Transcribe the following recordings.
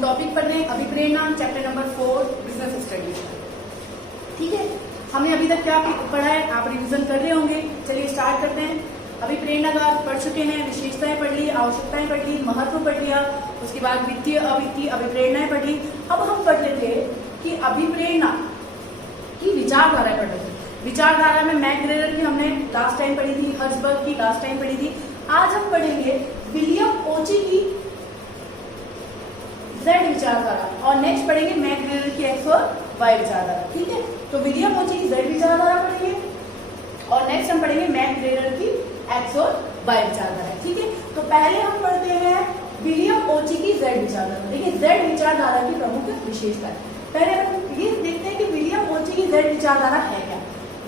हम टॉपिक पढ़ रहे हैं अभिप्रेरणा, चैप्टर नंबर 4 बिजनेस स्टडीज। ठीक है, हमने अभी तक क्या पढ़ा है आप रिवीजन कर रहे होंगे। चलिए स्टार्ट करते हैं। अभिप्रेरणा का पढ़ चुके हैं, विशेषताएं पढ़ ली, आवश्यकताएं पढ़ ली, महत्व पढ़ लिया, उसके बाद वित्तीय अवित्तीय अभिप्रेरणाएं पढ़ ली। अब हम पढ़ रहे थे कि अभिप्रेरणा की विचारधारा पढ़ रहे थे। विचारधारा में मैकग्रेगर की हमने लास्ट टाइम पढ़ी थी, हर्ट्जबर्ग की लास्ट टाइम पढ़ी थी। आज हम पढ़ेंगे विलियम ओची की जेड विचारधारा और नेक्स्ट पढ़ेंगे मैकग्रेगर की एक्स और वाई विचारधारा। ठीक है, तो विलियम ओची की जेड विचारधारा पढ़ेंगे और नेक्स्ट हम पढ़ेंगे मैकग्रेगर की एक्स और वाई विचारधारा। ठीक है, तो पहले हम पढ़ते हैं विलियम ओची की जेड विचारधारा। देखिए जेड विचारधारा की प्रमुख विशेषता है। पहले हम ये देखते हैं कि विलियम ओची की जेड विचारधारा है क्या।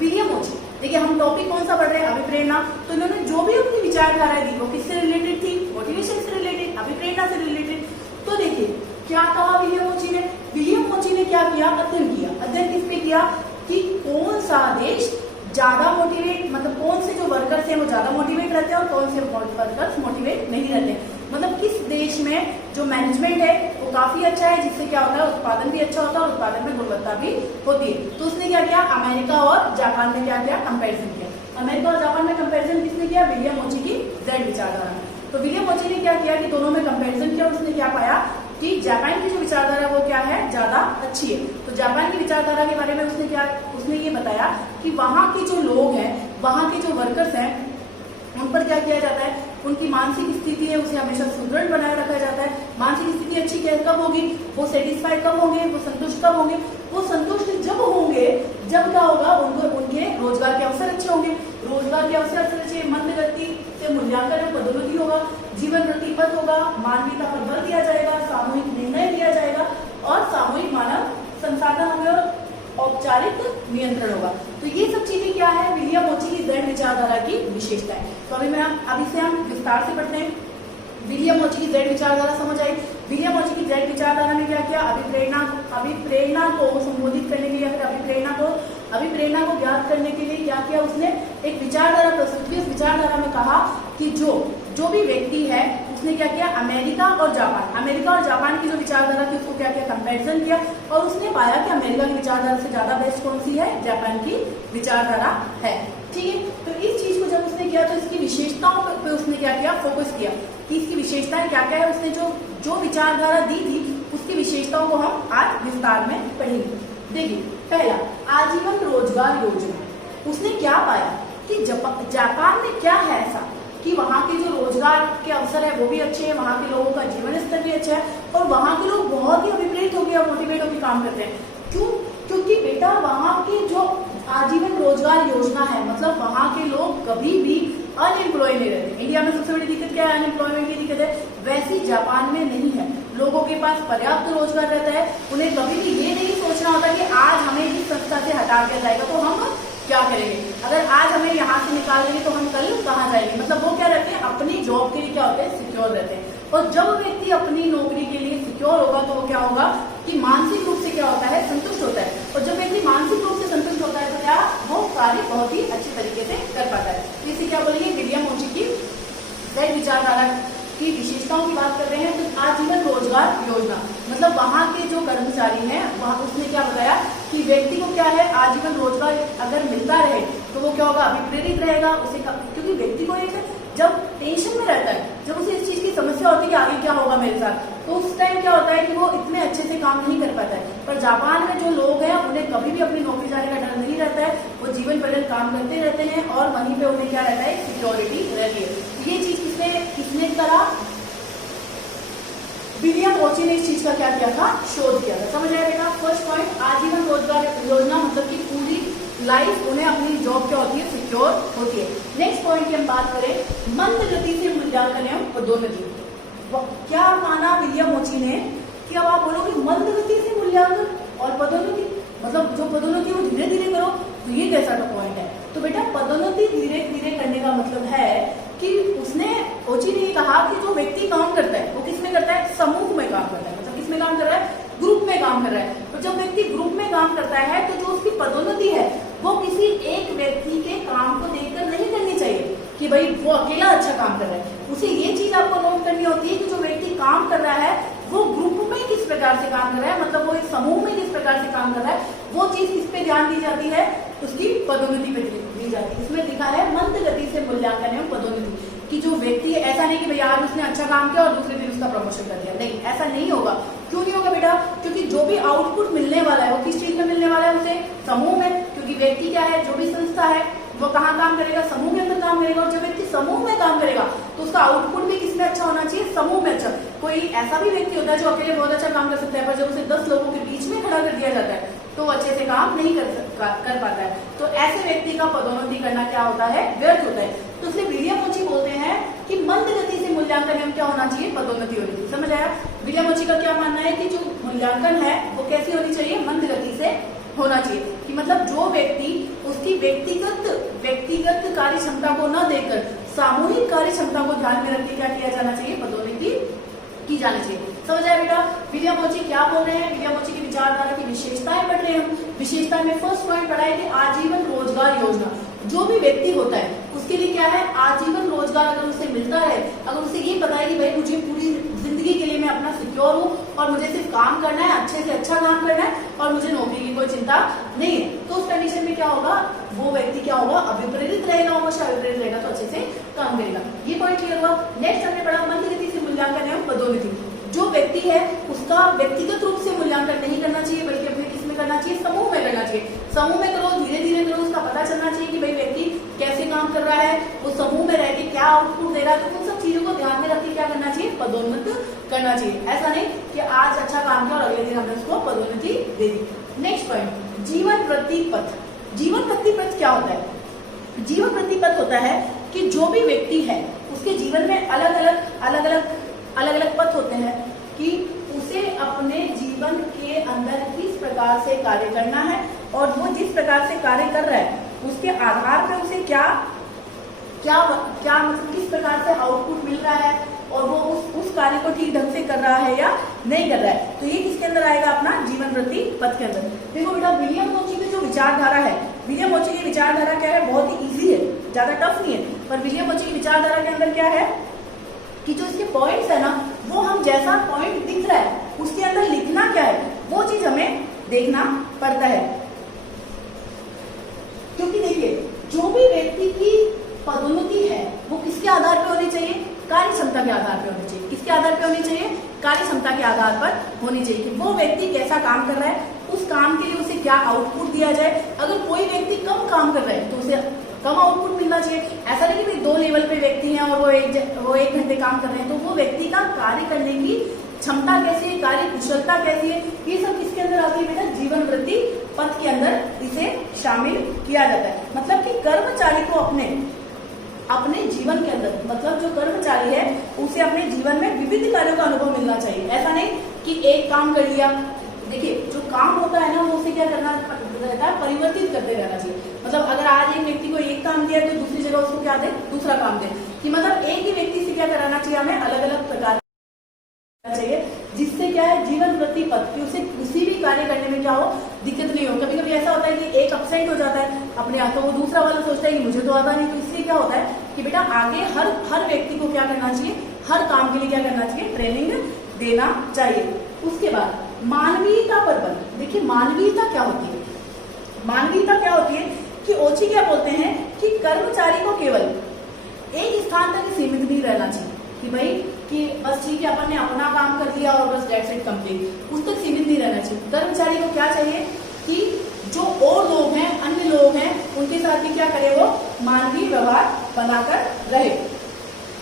विलियम ओची, देखिए हम टॉपिक कौन सा पढ़ रहे हैं, अभिप्रेरणा। तो इन्होंने जो भी अपनी विचारधाराएं दी वो किससे रिलेटेड थी, मोटिवेशन से रिलेटेड, अभिप्रेरणा से रिलेटेड। तो देखिए क्या कहा विलियम ओची ने। विलियम ओची ने क्या किया, अध्ययन किया। अध्ययन किस पे किया कि कौन सा देश ज्यादा मोटिवेट, मतलब कौन से जो वर्कर्स हैं वो ज्यादा मोटिवेट रहते हैं और कौन से वर्कर्स मोटिवेट नहीं रहते। मतलब किस देश में जो मैनेजमेंट है वो काफी अच्छा है, जिससे क्या होता है उत्पादन भी अच्छा होता है और उत्पादन में गुणवत्ता भी होती है। तो उसने क्या किया, अमेरिका और जापान में क्या किया, कंपैरिजन किया। अमेरिका और जापान में कंपैरिजन किसने किया, विलियम ओची की जेड विचारधारा में। तो विलियम ओची ने क्या किया कि दोनों में कंपैरिजन किया। उसने क्या पाया कि जापान की जो विचारधारा है वो क्या है, ज्यादा अच्छी है। तो जापान की विचारधारा के बारे में उसने ये बताया कि वहां के जो लोग हैं, वहां के जो वर्कर्स हैं, उन पर क्या किया जाता है, उनकी मानसिक स्थिति है उसे हमेशा सुदृढ़ बनाए रखा जाता है। मानसिक स्थिति अच्छी कब होगी, वो सेटिस्फाइड कब होंगे, वो संतुष्ट कब होंगे, वो संतुष्ट जब होंगे जब क्या होगा, उनके रोजगार के अवसर अच्छे होंगे। रोजगार के अवसर अच्छे, मंद गति से मूल्यांकन और पदोन्नति होगा, जीवन प्रतिपद होगा, मानवीयता पर बल दिया जाएगा, सामूहिक निर्णय लिया जाएगा और सामूहिक मानव संसाधन होंगे और औपचारिक नियंत्रण होगा। तो ये सब चीजें क्या है, विलियम ओची की जेड विचारधारा की विशेषता है। तो अभी से हम विस्तार से पढ़ते हैं। विलियम ओची की जेड विचारधारा समझ आई। विलियम ओची की जेड विचारधारा में क्या किया, अभिप्रेरणा को संबोधित करने के लिए, फिर अभिप्रेरणा को ज्ञात करने के लिए क्या किया, उसने एक विचारधारा प्रस्तुत की। उस विचारधारा में कहा कि जो भी व्यक्ति है उसने क्या किया, अमेरिका और जापान की जो विचारधारा थी उसको क्या किया, कंपैरिजन किया और उसने पाया कि अमेरिका की विचारधारा से ज्यादा बेस्ट कौन सी है, जापान की विचारधारा है। ठीक है, तो इस चीज को जब उसने किया तो इसकी विशेषताओं पे उसने क्या किया, फोकस किया कि इसकी विशेषताएं क्या क्या है। उसने जो विचारधारा दी थी उसकी विशेषताओं को हम आज विस्तार में पढ़ेंगे। देखिए पहला, आजीवन रोजगार योजना। उसने क्या पाया कि जापान में क्या है ऐसा कि वहाँ के जो रोजगार के अवसर है वो भी अच्छे हैं, वहाँ के लोगों का जीवन स्तर भी अच्छा है और वहाँ के लोग बहुत ही अभिप्रेरित हो गए, मोटिवेट होकर काम करते हैं। क्यों, क्योंकि बेटा वहाँ की जो आजीवन रोजगार योजना है, मतलब वहाँ के लोग कभी भी अनएम्प्लॉय नहीं रहते। इंडिया में सबसे बड़ी दिक्कत क्या है, अनएम्प्लॉयमेंट की दिक्कत है। वैसी जापान में नहीं है, लोगों के पास पर्याप्त रोजगार रहता है। उन्हें कभी भी ये नहीं सोचना होता कि आज हमें इस संस्था से हटा दिया जाएगा तो हम क्या करेंगे, अगर आज हमें यहाँ से निकाल देंगे तो हम कल कहाँ जाएंगे। मतलब वो क्या रहते हैं, अपनी जॉब के लिए क्या होते हैं, सिक्योर रहते हैं। और जब व्यक्ति अपनी नौकरी के लिए सिक्योर होगा तो वो क्या होगा कि मानसिक रूप से क्या होता है, संतुष्ट होता है। और जब व्यक्ति मानसिक रूप से संतुष्ट होता है तो क्या वो कार्य बहुत ही अच्छे तरीके से कर पाता है। इसे क्या बोलेंगे, विलियम ओची की जेड विचारधारा की विशेषताओं की बात कर रहे हैं। तो आजीवन रोजगार योजना, मतलब वहाँ के जो कर्मचारी हैं वहाँ उसने क्या बताया कि व्यक्ति को क्या है, आजीवन रोजगार अगर मिलता रहे तो वो क्या होगा, अभिप्रेरित रहेगा उसे। क्योंकि व्यक्ति को एक जब टेंशन में रहता है, जब उसे इस चीज की समस्या होती है कि आगे क्या होगा मेरे साथ, तो उस टाइम क्या होता है कि वो इतने अच्छे से काम नहीं कर पाता है। पर जापान में जो लोग हैं उन्हें कभी भी अपनी नौकरी जाने का डर नहीं रहता है, वो जीवन पर्यंत काम करते रहते हैं और वहीं पे उन्हें क्या रहता है, सिक्योरिटी रहती है। ये चीज किसने करा, विलियम ओची ने इस चीज का क्या किया था, शोध किया था। समझ आया बेटा। फर्स्ट पॉइंट, आजीवन रोजगार योजना मतलब कि पूरी लाइफ उन्हें अपनी जॉब क्या होती है, सिक्योर होती है। नेक्स्ट पॉइंट की हम बात करें, मंद गति से मूल्यांकन एवं पदोन्नति। क्या माना विलियम ओची ने कि अब आप बोलोगे मंद गति से मूल्यांकन और पदोन्नति, मतलब जो पदोन्नति वो धीरे धीरे करो, तो ये कैसा तो पॉइंट है। तो बेटा पदोन्नति धीरे धीरे करने का मतलब है कि उसने ओची ने ये कहा कि जो व्यक्ति काम करता है वो किस में करता है, समूह में काम करता है। मतलब किस में काम कर रहा है, ग्रुप में काम कर रहा है। तो जब व्यक्ति ग्रुप में काम करता है तो जो उसकी पदोन्नति है वो किसी एक व्यक्ति के काम को देखकर नहीं करनी चाहिए कि भाई वो अकेला अच्छा काम कर रहा है। उसे ये चीज आपको नोट करनी होती है कि जो व्यक्ति काम कर रहा है वो ग्रुप में किस काम कर रहा है, वो चीज किस पे ध्यान दी जाती है, उसकी पदोन्नति पे दी जाती है। इसमें लिखा है मंद गति से मूल्यांकन एवं पदोन्नति, कि जो व्यक्ति है, ऐसा नहीं कि भाई आज उसने अच्छा काम किया और दूसरे दिन उसका प्रमोशन कर दिया, नहीं, ऐसा नहीं होगा। क्यों नहीं होगा बेटा? क्योंकि जो भी आउटपुट मिलने वाला है वो किस चीज में मिलने वाला है, उसे समूह में, क्योंकि व्यक्ति क्या है, जो भी संस्था है वो कहाँ काम करेगा, समूह के अंदर काम करेगा, और जब व्यक्ति समूह में काम करेगा तो उसका आउटपुट भी किसमें अच्छा होना चाहिए, समूह में अच्छा। कोई ऐसा भी व्यक्ति होता है जो अकेले बहुत अच्छा काम कर सकता है, पर जब उसे 10 लोगों के बीच में खड़ा कर दिया जाता है तो वो अच्छे से काम नहीं कर पाता है। तो ऐसे व्यक्ति का पदोन्नति करना क्या होता है, व्यर्थ होता है। तो इसलिए विलियम मोची बोलते हैं कि मंद गति से मूल्यांकन में क्या होना चाहिए, पदोन्नति होनी चाहिए। समझ आया? विलियम मोची का क्या मानना है कि जो मूल्यांकन है वो कैसी होनी चाहिए, मंद गति से होना चाहिए, कि मतलब जो व्यक्ति उसकी व्यक्तिगत कार्य क्षमता को न देखकर सामूहिक कार्य क्षमता को ध्यान में रखकर क्या किया जाना चाहिए, पदोन्नति की जानी चाहिए। समझ आया बेटा? विलियम मोची क्या बोल रहे हैं, विलियम मोची की विचारधारा की विशेषताएं पढ़ रहे हैं। विशेषता में फर्स्ट पॉइंट पढ़ा है कि आजीवन रोजगार योजना। जो भी व्यक्ति होता है उसके लिए क्या है, आजीवन रोजगार अगर उसे मिलता है, अगर उसे ये पता है कि भाई मुझे पूरी जिंदगी के लिए मैं अपना सिक्योर हूँ और मुझे सिर्फ काम करना है, अच्छे से अच्छा काम करना है और मुझे नौकरी की कोई चिंता नहीं है, तो उस कंडीशन में क्या होगा, वो व्यक्ति क्या होगा, अभिप्रेरित रहेगा, अवश्य अभिप्रेरित रहेगा तो अच्छे से काम करेगा। ये पॉइंट क्लियर हुआ। नेक्स्ट हमने पढ़ा मंद गति से मूल्यांकन एवं पदोन्नति। जो व्यक्ति है उसका व्यक्तिगत रूप से मूल्यांकन नहीं करना चाहिए, बल्कि अपने किसमें करना चाहिए, समूह में करना चाहिए। समूह में करो, धीरे धीरे करो, उसका पता चलना चाहिए कि भाई व्यक्ति कैसे काम कर रहा है, वो समूह में रह के क्या आउटपुट दे रहा है, तो उन सब चीजों को ध्यान में रख के क्या करना चाहिए, पदोन्नत करना चाहिए। ऐसा नहीं कि आज अच्छा काम किया और अगले दिन हमने उसको पदोन्नति दे दी। नेक्स्ट पॉइंट, जीवन वृद्धि पथ। जीवन वृद्धि पथ क्या होता है? जीवन वृद्धि पथ होता है कि जो भी व्यक्ति है उसके जीवन में अलग अलग पथ होते हैं, कि उसे अपने जीवन के अंदर किस प्रकार से कार्य करना है और वो जिस प्रकार से कार्य कर रहा है उसके आधार पर उसे क्या मतलब किस प्रकार से आउटपुट मिल रहा है और वो उस कार्य को ठीक ढंग से कर रहा है या नहीं कर रहा है। तो ये किसके अंदर आएगा, अपना जीवन वृद्धि पथ के अंदर। देखो बेटा, विलियम मोची की जो विचारधारा है, विलियम मोची की विचारधारा क्या है, बहुत ही इजी है, ज्यादा टफ नहीं है, पर विलियम मोची की विचारधारा के अंदर क्या है कि जो इसके पॉइंट्स है ना, वो हम जैसा पॉइंट दिख रहा है उसके अंदर लिखना क्या है, वो चीज हमें देखना पड़ता है। क्योंकि देखिए, जो भी व्यक्ति की पदोन्नति है वो किसके आधार पर होनी चाहिए, कार्य क्षमता के आधार पर होनी चाहिए। किसके आधार पर होनी चाहिए, कार्य क्षमता के आधार पर होनी चाहिए, कि वो व्यक्ति कैसा काम कर रहा है, उस काम के लिए उसे क्या आउटपुट दिया जाए। अगर कोई व्यक्ति कम काम कर रहा है तो उसे कम आउटपुट मिलना चाहिए। ऐसा नहीं कि 2 लेवल पे व्यक्ति हैं और वो एक घंटे काम कर रहे हैं, तो वो व्यक्ति का कार्य करने की क्षमता कैसी है, कार्य कुशलता कैसी है, ये सब किसके अंदर आती है बेटा, जीवन वृद्धि पथ के अंदर इसे शामिल किया जाता है। मतलब कि कर्मचारी को अपने जीवन के अंदर, मतलब जो कर्मचारी है उसे अपने जीवन में विविध कार्यों का अनुभव मिलना चाहिए। ऐसा नहीं कि एक काम कर लिया। देखिए, जो काम होता है ना वो उसे क्या करना रहता है, परिवर्तित करते रहना चाहिए। मतलब अगर आज एक व्यक्ति को एक काम दिया तो दूसरी जगह उसको क्या दे, दूसरा काम दे, कि मतलब एक ही व्यक्ति से क्या कराना चाहिए, हमें अलग अलग प्रकार चाहिए, जिससे क्या है, जीवन वृद्धि पथ, कि उसे किसी भी कार्य करने में क्या हो, दिक्कत नहीं हो। कभी कभी ऐसा होता है कि एक अपसेंट हो जाता है अपने आप, तो वो दूसरा वाला सोचता है कि मुझे तो आता नहीं। तो इसलिए क्या होता है कि बेटा आगे हर व्यक्ति को क्या करना चाहिए, हर काम के लिए क्या करना चाहिए, ट्रेनिंग देना चाहिए। उसके बाद मानवीयता पर बल। देखिए, मानवीयता क्या होती है, मानवीयता क्या होती है कि ओची क्या बोलते हैं कि कर्मचारी को केवल एक स्थान तक सीमित नहीं रहना चाहिए, कि भाई कि बस ठीक है अपन ने अपना काम कर लिया और बस दैट्स इट कंप्लीट, उस तक सीमित नहीं रहना चाहिए। कर्मचारी को क्या चाहिए कि जो और लोग हैं, अन्य लोग हैं, उनके साथ भी क्या करे, वो मानवीय व्यवहार बनाकर रहे।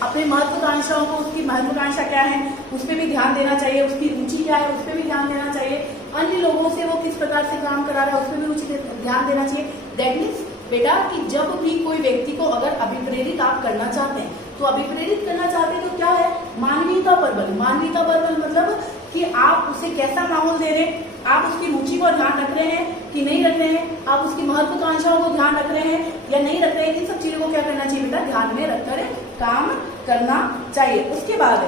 अपने महत्वाकांक्षाओं को, उसकी महत्वाकांक्षा क्या है उस पर भी ध्यान देना चाहिए, उसकी रुचि क्या है उस पर भी ध्यान देना चाहिए, अन्य लोगों से वो किस प्रकार से काम करा रहा है उस पर भी रुचि ध्यान देना चाहिए। दैट मीन्स बेटा कि जब भी कोई व्यक्ति को अगर अभिप्रेरित आप करना चाहते हैं, तो अभिप्रेरित करना चाहते हैं तो क्या है, मानवीयता पर बल। मानवीयता पर बल मतलब कि आप उसे कैसा माहौल दे रहे हैं, आप उसकी रुचि को ध्यान रख रहे हैं कि नहीं रख रहे हैं, आप उसकी महत्वाकांक्षाओं को ध्यान रख रहे हैं या नहीं रख रहे हैं, इन सब चीजों को क्या करना चाहिए बेटा, ध्यान में रखकर काम करना चाहिए। उसके बाद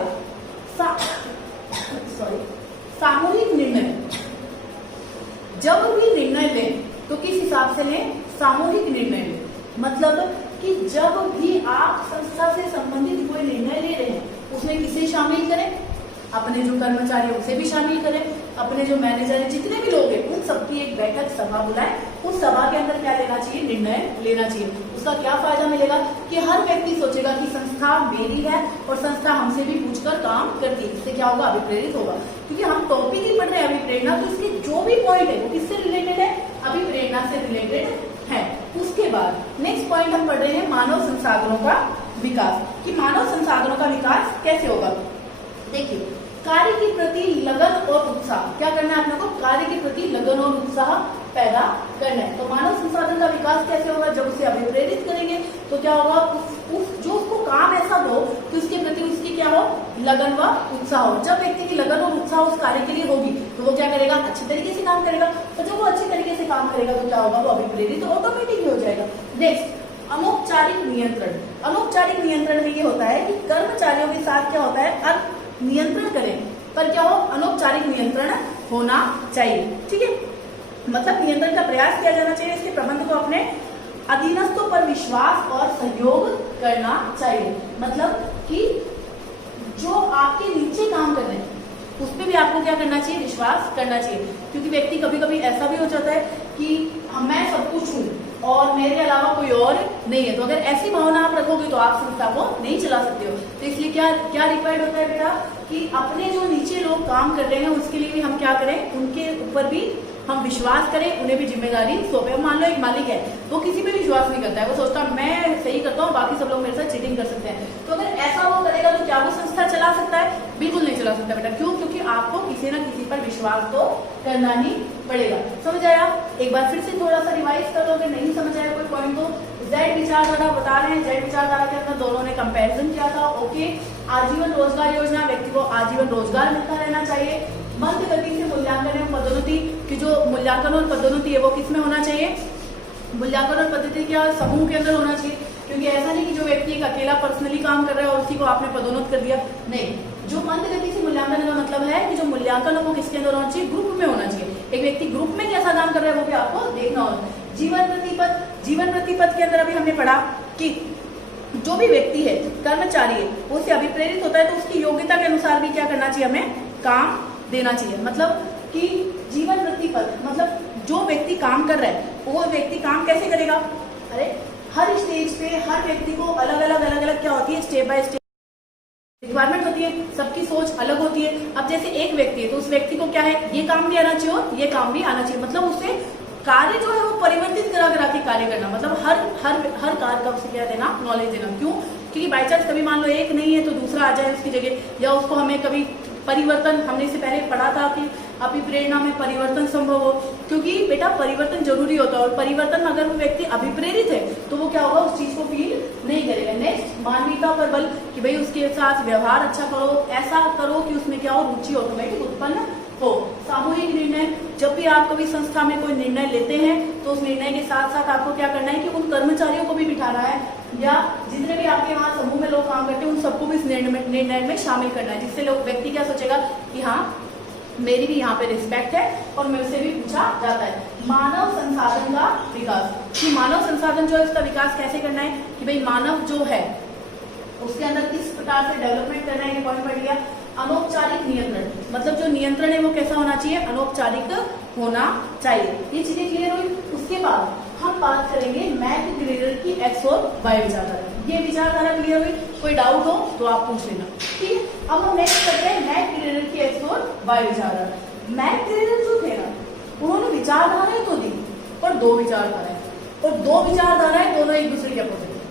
सामूहिक निर्णय। जब भी निर्णय लें तो किस हिसाब से लें, सामूहिक निर्णय लें। मतलब कि जब भी आप संस्था से संबंधित कोई निर्णय ले रहे हैं उसमें किसे शामिल करें, अपने जो कर्मचारी है उसे भी शामिल करें, अपने जो मैनेजर है, जितने भी लोग हैं, उन सबकी एक बैठक सभा बुलाए। उस सभा के अंदर क्या लेना चाहिए, निर्णय लेना चाहिए। उसका क्या फायदा मिलेगा कि हर व्यक्ति सोचेगा कि संस्था मेरी है और संस्था हमसे भी पूछकर काम करती है। इससे क्या होगा, अभिप्रेरित होगा। क्योंकि हम टॉपिक ही पढ़ रहे हैं अभिप्रेरणा, तो इसके जो भी पॉइंट है वो किससे रिलेटेड है, अभिप्रेरणा से रिलेटेड है। उसके बाद नेक्स्ट पॉइंट हम पढ़ रहे हैं मानव संसाधनों का विकास, कि मानव संसाधनों का विकास कैसे होगा। देखिए, कार्य के प्रति लगन और उत्साह, क्या करना है आप लोगों को, कार्य के प्रति लगन और उत्साह पैदा करना है। तो मानव संसाधन का विकास कैसे होगा, जब उसे अभिप्रेरित करेंगे तो क्या होगा, जो उसको काम ऐसा दो कि उसके प्रति उसकी क्या हो, लगन व उत्साह हो। जब व्यक्ति की लगन और उत्साह उस कार्य के लिए होगी तो वो क्या करेगा, अच्छी तरीके से काम करेगा। और जब वो अच्छी तरीके से काम करेगा तो क्या होगा, वो अभिप्रेरित ऑटोमेटिक हो जाएगा। नेक्स्ट, अनौपचारिक नियंत्रण। अनौपचारिक नियंत्रण में ये होता है कि कर्मचारियों के साथ क्या होता है, नियंत्रण करें, पर क्या हो, अनौपचारिक नियंत्रण होना चाहिए। ठीक है, मतलब नियंत्रण का प्रयास किया जाना चाहिए। इसके प्रबंध को अपने अधीनस्थों पर विश्वास और सहयोग करना चाहिए। मतलब कि जो आपके नीचे काम कर रहे हैं उस पर भी आपको क्या करना चाहिए, विश्वास करना चाहिए। क्योंकि व्यक्ति कभी कभी ऐसा भी हो जाता है कि मैं सब कुछ हूँ और मेरे अलावा कोई और नहीं है। तो अगर ऐसी भावना आप रखोगे तो आप संस्था को नहीं चला सकते हो। तो इसलिए क्या क्या रिक्वायर्ड होता है बेटा, कि अपने जो नीचे लोग काम कर रहे हैं उसके लिए भी हम क्या करें, उनके ऊपर भी हम विश्वास करें, उन्हें भी जिम्मेदारी सौंपे। मान लो एक मालिक है, वो किसी पे विश्वास नहीं करता है, वो सोचता है मैं सही करता हूँ, बाकी सब लोग मेरे साथ चीटिंग कर सकते हैं। तो अगर ऐसा वो करेगा तो क्या वो संस्था चला सकता है, बिल्कुल नहीं चला सकता बेटा। क्यों, क्योंकि आपको किसी न किसी पर विश्वास तो करना ही पड़ेगा। समझ आया, एक बार फिर से थोड़ा सा रिवाइज कर लो, अगर नहीं समझ आया कोई पॉइंट तो। जेड विचारधारा बता रहे हैं, जेड विचारधारा के अंदर दोनों ने कंपैरिजन किया था। ओके, आजीवन रोजगार योजना, व्यक्ति को आजीवन रोजगार मिलता रहना चाहिए। मंद गति से मूल्यांकन एवं पदोन्नति, की जो मूल्यांकन और पदोन्नति है वो किसमें होना चाहिए, मूल्यांकन और पद्धति क्या समूह के अंदर होना चाहिए। क्योंकि ऐसा नहीं कि जो व्यक्ति एक अकेला पर्सनली काम कर रहा है और उसी को आपने पदोन्नत कर दिया, नहीं। जो मंद गति से मूल्यांकन का मतलब है कि जो मूल्यांकन है वो किसके अंदर होना चाहिए, ग्रुप में होना चाहिए। एक व्यक्ति ग्रुप में कैसा काम कर रहा है वो भी आपको देखना होगा। जीवन प्रतिपद, जीवन प्रतिपद के अंदर अभी हमने पढ़ा कि जो भी व्यक्ति है, कर्मचारी है, वो उससे अभिप्रेरित होता है तो उसकी योग्यता के अनुसार भी क्या करना चाहिए, हमें काम देना चाहिए। मतलब कि जीवन प्रतिपद मतलब जो व्यक्ति काम कर रहा है वो व्यक्ति काम कैसे करेगा, अरे हर स्टेज पे हर व्यक्ति को अलग अलग क्या होती है, स्टेप बाय स्टेप रिक्वायरमेंट होती है, सबकी सोच अलग होती है। अब जैसे एक व्यक्ति है तो उस व्यक्ति को क्या है, ये काम भी आना चाहिए और ये काम भी आना चाहिए। मतलब उसे कार्य जो है वो परिवर्तित करा के कार्य करना, मतलब हर कार्य का उसे क्या देना, नॉलेज देना। क्यों, क्योंकि बाई चांस कभी मान लो एक नहीं है तो दूसरा आ जाए उसकी जगह, या उसको हमें कभी परिवर्तन, हमने इससे पहले पढ़ा था कि अभिप्रेरणा में परिवर्तन संभव हो, क्योंकि बेटा परिवर्तन जरूरी होता है। और परिवर्तन में अगर वो व्यक्ति अभिप्रेरित है तो वो क्या होगा, उस चीज को फील नहीं करेगा। नेक्स्ट, मानवीयता पर बल, कि भाई उसके साथ व्यवहार अच्छा करो, ऐसा करो कि उसमें क्या हो, रुचि ऑटोमेटिक उत्पन्न हो। सामूहिक निर्णय, जब भी आप कभी संस्था में कोई निर्णय लेते हैं तो उस निर्णय के साथ साथ आपको क्या करना है कि उन कर्मचारियों को भी बिठाना है, या जितने भी आपके वहां समूह में लोग काम करते हैं उन सबको भी इस निर्णय में शामिल करना है, जिससे लोग व्यक्ति क्या सोचेगा कि हाँ मेरी भी यहाँ पे रिस्पेक्ट है और मुझसे भी पूछा जाता है। मानव संसाधन का विकास, कि मानव संसाधन जो है उसका विकास कैसे करना है, कि भाई मानव जो है उसके अंदर किस प्रकार से डेवलपमेंट करना है, ये पॉइंट पढ़ लिया। अनौपचारिक नियंत्रण, मतलब जो नियंत्रण है वो कैसा होना चाहिए, अनौपचारिक होना चाहिए। ये चीजें क्लियर हुई। उसके बाद हम बात करेंगे मैकग्रेगर की एक्स और वाई विचारधारा। ये विचारधारा क्लियर हुई, कोई डाउट हो तो आप पूछ लेना, ठीक है। अब हम नेक्स्ट करते हैं मैकग्रेगर की एक्स और वाई विचारधारा। मैकग्रेगर जो थे ना, उन्होंने विचारधाराएं तो दी पर दो विचारधाराएं, और दो विचारधाराएं दोनों एक दूसरे के अपोजिट है।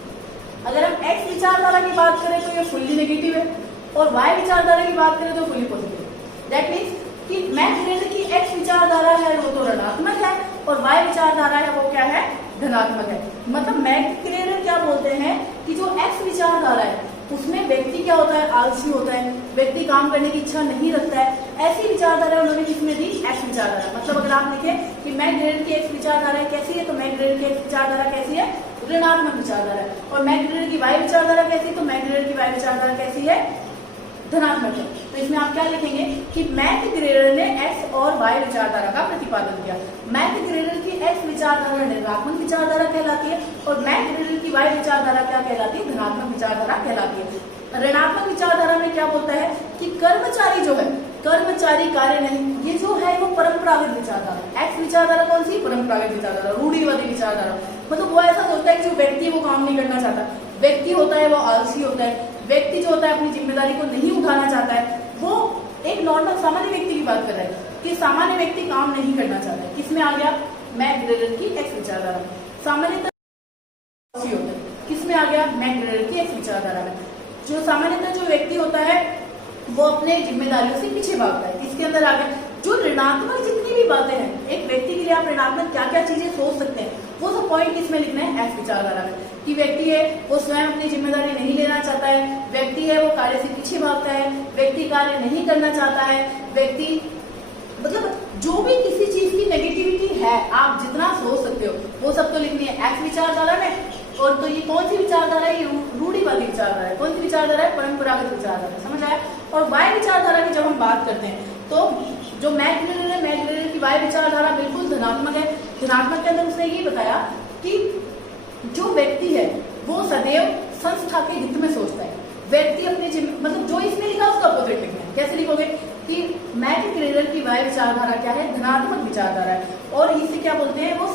अगर हम एक्स विचारधारा की बात करें तो ये फुल्ली नेगेटिव है, और वाई विचारधारा की बात करें तो फुली पॉजिटिव है। दैट मीन्स कि मैकग्रेगर की एक्स विचारधारा है वो तो ऋणात्मक है, और वाई विचारधारा है वो क्या है, धनात्मक है। मतलब मैकग्रेगर क्या बोलते हैं कि जो एक्स विचारधारा है उसमें व्यक्ति क्या होता है, आलसी होता है, व्यक्ति काम करने की इच्छा नहीं रखता है। ऐसी विचारधारा उन्होंने किसमें दी, एक्स विचारधारा। मतलब अगर आप देखें कि मैकग्रेगर की एक्स विचारधारा कैसी है, तो मैकग्रेगर की एक्स विचारधारा कैसी है, ऋणात्मक विचारधारा है। और मैकग्रेगर की वाई विचारधारा कैसी है, तो मैकग्रेगर की वाई विचारधारा कैसी है, धनात्मक है। तो इसमें आप क्या लिखेंगे कि मैकग्रेगर ने एक्स और वाई विचारधारा का प्रतिपादन किया। मैकग्रेगर की एक्स विचारधारा ऋणात्मक विचारधारा कहलाती है, और मैकग्रेगर की वाई विचारधारा क्या कहलाती है, धनात्मक विचारधारा कहलाती है। ऋणात्मक विचारधारा में क्या बोलता है कि कर्मचारी जो है, कर्मचारी कार्य नहीं, ये जो है वो परंपरागत विचारधारा। एक्स विचारधारा कौन सी? परंपरागत विचारधारा, रूढ़िवादी विचारधारा। मतलब वो ऐसा सोचता है कि जो व्यक्ति वो काम नहीं करना चाहता, व्यक्ति होता है वो आलसी होता है, व्यक्ति जो होता है अपनी जिम्मेदारी को नहीं उठाना चाहता है। वो एक नॉर्मल सामान्य व्यक्ति की बात कर रहा है कि सामान्य व्यक्ति काम नहीं करना चाहता है। किसमें आ गया? मैकग्रेगर की एक्स विचारधारा में। सामान्यतः होता है, किसमें आ गया? मैकग्रेगर की एक्स विचारधारा में। जो सामान्यतः जो व्यक्ति होता है वो अपने जिम्मेदारियों से पीछे भागता है, इसके अंदर आ गया। जो ऋणात्मक जितनी भी बातें हैं, एक व्यक्ति के लिए आप ऋणात्मक क्या क्या चीजें सोच सकते हैं, वो सब पॉइंट किसमें लिखना है? एक्स विचारधारा में। कि व्यक्ति है वो स्वयं अपनी जिम्मेदारी नहीं लेना चाहता है, व्यक्ति है वो कार्य से पीछे भागता है, व्यक्ति कार्य नहीं करना चाहता है, व्यक्ति मतलब जो भी किसी चीज की नेगेटिविटी है आप जितना सोच सकते हो वो सब तो लिखनी है एक्स विचारधारा में। और तो ये कौन सी विचारधारा है? ये रूढ़िवादी विचारधारा है। कौन सी विचारधारा है? परंपरागत विचारधारा। समझ आया? और वाई विचारधारा की जब हम बात करते हैं तो जो मैकग्रेगर है, मैकग्रेगर की वाई विचारधारा बिल्कुल धनात्मक है। धनात्मक के अंदर उसने ये बताया कि जो व्यक्ति है वो सदैव संस्था के हित में सोचता है। व्यक्ति अपने मतलब जो इसमें लिखा उसका अपोजिट लिखना है। कैसे लिखोगे कि मैकग्रेगर की वाई विचारधारा क्या है? धनात्मक विचारधारा है। और इसे क्या बोलते हैं? वो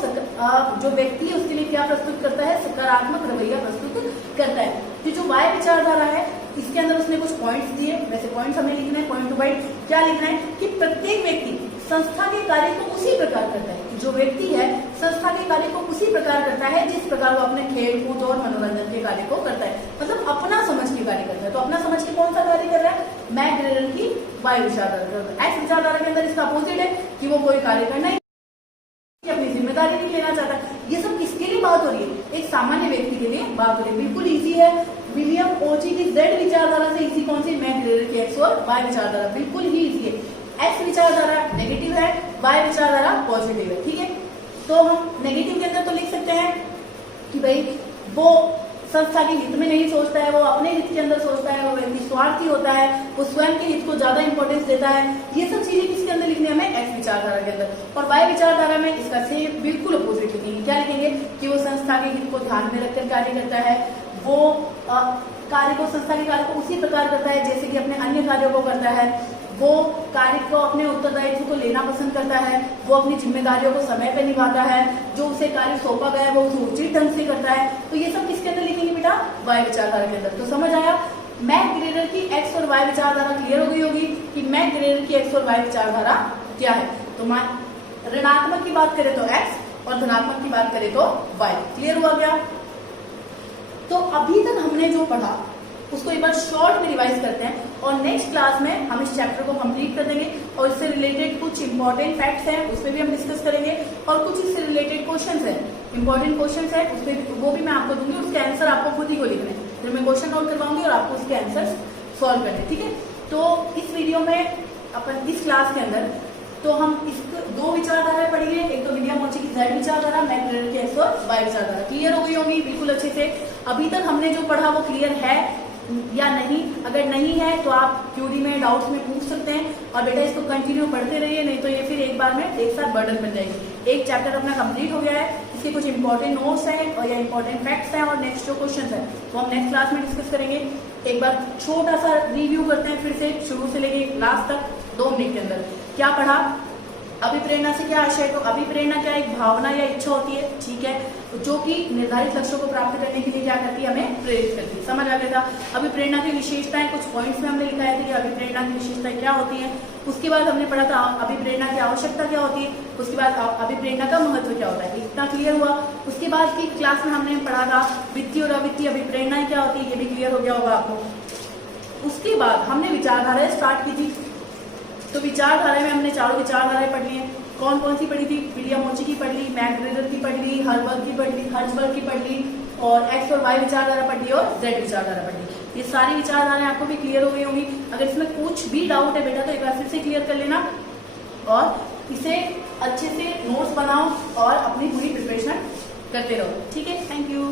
जो व्यक्ति है उसके लिए क्या प्रस्तुत करता है? सकारात्मक रवैया प्रस्तुत करता है। तो जो वाई विचारधारा है इसके अंदर उसने कुछ पॉइंट्स दिए, वैसे पॉइंट्स हमें लिखना है पॉइंट टू पॉइंट। क्या लिखना है कि प्रत्येक व्यक्ति संस्था के कार्य को उसी प्रकार करता है। जो व्यक्ति है संस्था के कार्य को उसी प्रकार करता है जिस प्रकार वो अपने खेल कूद और मनोरंजन के कार्य को करता है, मतलब अपना समझ के कार्य करता है। तो अपना समझ के कौन सा कार्य कर रहा है? मैकग्रेगर की वाई विचारधारा। एक्स विचारधारा के अंदर इसका अपोजिट है कि वो कोई कार्य करना अपनी जिम्मेदारी नहीं लेना चाहता। ये सब किसके लिए बात हो रही है? एक सामान्य व्यक्ति के लिए बात हो रही है। बिल्कुल इजी है। विलियम ओची की जेड विचारधारा से इसी कौन सी? मैकग्रेगर की एक्स और वाई विचारधारा। बिल्कुल ही इजी है। एक्स विचारधारा नेगेटिव है, वाई विचारधारा पॉजिटिव है। ठीक है, तो हम नेगेटिव के अंदर तो लिख सकते हैं कि भाई वो संस्था के हित में नहीं सोचता है, वो अपने हित के अंदर सोचता है, वो व्यक्ति स्वार्थी होता है, वो स्वयं के हित को ज्यादा इंपॉर्टेंस देता है। ये सब चीजें किसके अंदर लिखनी है? हमें एक्स विचारधारा के अंदर। और वाई विचारधारा में इसका सेम बिल्कुल अपोजिट लिखेंगे। क्या लिखेंगे कि वो संस्था के हित को ध्यान में रखकर कार्य करता है, वो कार्य को संस्था के कार्य को उसी प्रकार करता है जैसे कि अपने अन्य कार्यों को करता है, वो कार्य को अपने उत्तरदायित्व को लेना पसंद करता है, वो अपनी जिम्मेदारियों को समय पर निभाता है, जो उसे कार्य सौंपा गया है वो उसे उचित ढंग से करता है। तो ये सब किसके अंदर लिखेंगे बेटा? वाई विचारधारा के अंदर। तो समझ आया? मैकग्रेगर की एक्स और वाई विचारधारा क्लियर हो गई होगी कि मैकग्रेगर की एक्स और वाई विचारधारा क्या है। तो ऋणात्मक की बात करें तो एक्स और धनात्मक की बात करें तो वाई। क्लियर हुआ क्या? तो अभी तक हमने जो पढ़ा उसको एक बार शॉर्ट में रिवाइज करते हैं और नेक्स्ट क्लास में हम इस चैप्टर को कंप्लीट कर देंगे और इससे रिलेटेड कुछ इंपॉर्टेंट फैक्ट्स हैं उसमें भी हम डिस्कस करेंगे और कुछ इससे रिलेटेड क्वेश्चंस हैं, इंपॉर्टेंट क्वेश्चंस हैं उसमें वो भी मैं आपको दूंगी, उसके आंसर आपको खुद ही को लिखने हैं। फिर मैं क्वेश्चन नोट करवाऊंगी और आपको उसके आंसर सॉल्व करने। ठीक है, तो इस वीडियो में अपन इस क्लास के अंदर तो हम इस दो विचारधाराएं पढ़ेंगे, एक तो विलियम ओची की जेड विचारधारा, मैकग्रेगर की एक्स और वाई विचारधारा। क्लियर हो गई होगी बिल्कुल अच्छे से। अभी तक हमने जो पढ़ा वो क्लियर है या नहीं? अगर नहीं है तो आप क्यूरी में डाउट्स में पूछ सकते हैं और बेटा इसको कंटिन्यू पढ़ते रहिए, नहीं तो ये फिर एक बार में एक साथ बर्डन बन जाएगी। एक चैप्टर अपना कंप्लीट हो गया है, इसके कुछ इंपॉर्टेंट नोट्स हैं और या इंपॉर्टेंट फैक्ट्स हैं और नेक्स्ट जो क्वेश्चन है वो हम नेक्स्ट क्लास में डिस्कस करेंगे। एक बार छोटा सा रिव्यू करते हैं फिर से शुरू से लेके लास्ट तक 2 मिनट के अंदर। क्या पढ़ा? अभिप्रेरणा से क्या आशय? तो अभिप्रेरणा क्या एक भावना या इच्छा होती है, ठीक है, जो कि निर्धारित लक्ष्यों को प्राप्त करने के लिए क्या करती है? हमें प्रेरित करती है। समझ आ गया था? अभिप्रेरणा की विशेषताएं कुछ पॉइंट्स में हमने लिखा है कि अभिप्रेरणा की विशेषताएं क्या होती है। उसके बाद हमने पढ़ा था अभिप्रेरणा की आवश्यकता क्या होती है, उसके बाद अभिप्रेरणा का महत्व क्या होता है, इतना क्लियर हुआ। उसके बाद की क्लास में हमने पढ़ा था वित्तीय और अवित्तीय अभिप्रेरणाएं क्या होती है, ये भी क्लियर हो गया होगा आपको। उसके बाद हमने विचारधाराएं स्टार्ट की थी, तो विचारधारा में हमने चारों विचारधाराएं पढ़ ली हैं। कौन कौन सी पढ़ी थी? विलियम ओची की पढ़ ली, मैकग्रेगर की पढ़ ली, हर्बर्ग की पढ़ ली, हर्ट्जबर्ग की पढ़ ली और एक्स और वाई विचारधारा पढ़ ली और जेड विचारधारा पढ़ ली। ये सारी विचारधाराएं आपको भी क्लियर हो गई होंगी। अगर इसमें कुछ भी डाउट है बेटा तो एक बार फिर से क्लियर कर लेना और इसे अच्छे से नोट्स बनाओ और अपनी पूरी प्रिपरेशन करते रहो। ठीक है, थैंक यू।